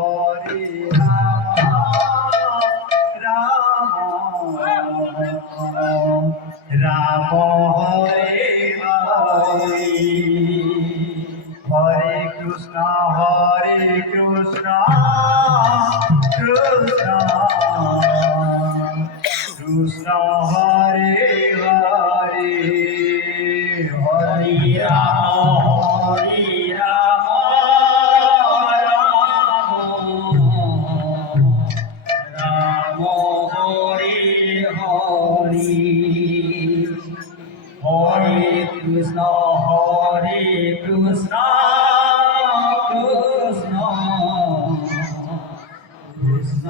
Hare Ram Ram Hare Hare Hare Krishna Krishna Krishna Hare Hare Hare Ram Ram Hare Hare Hare Krishna Krishna Krishna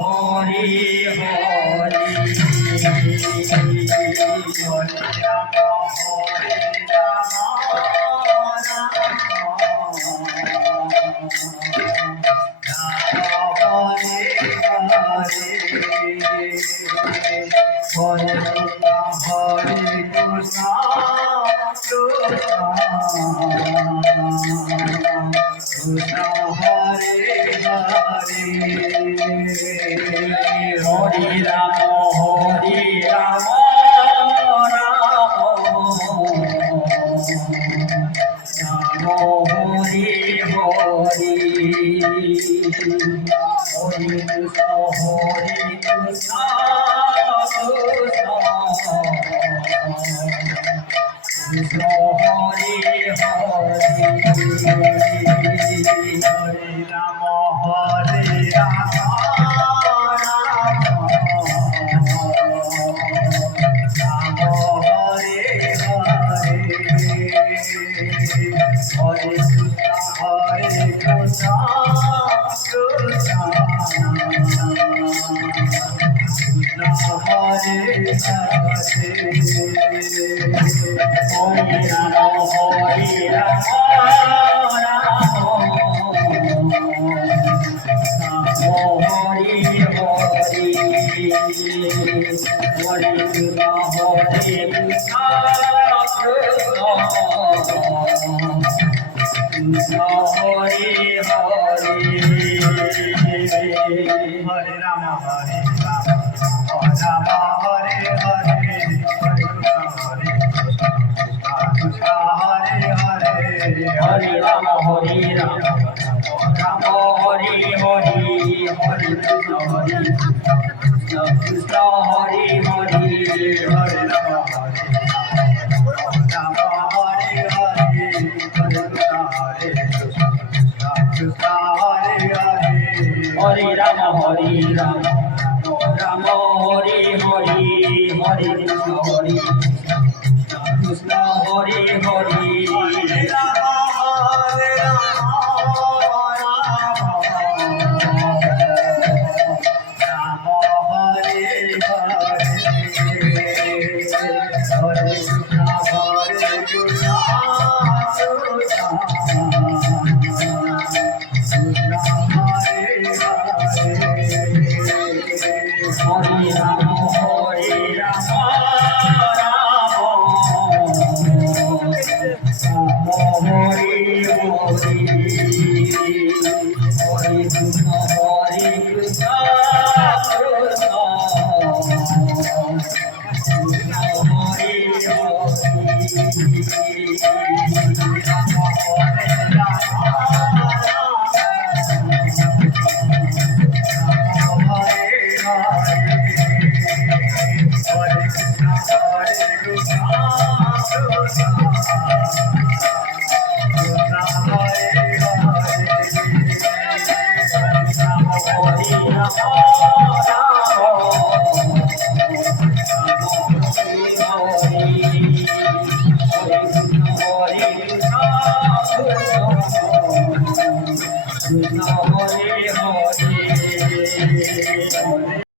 Hare Hare Hare Ram Hare Krishna Krishna Hare Hare Hare Ram Krishna Hare Ram Hare Ram Ram Hare Hare Hare Krishna Hare Ram Hare Ram Hare Hare Hare Ram Hare Ram Ram Hare Hare Hare Krishna Krishna Hare Hare Hare Ram Hare Ram Hare Hare Hare Krishna Krishna Hare Hare Hare Ram Hare Ram Ram Hare Hare Hare Krishna Krishna Hare Hare Ram Hare Ram Ram Hare Hare Hare Krishna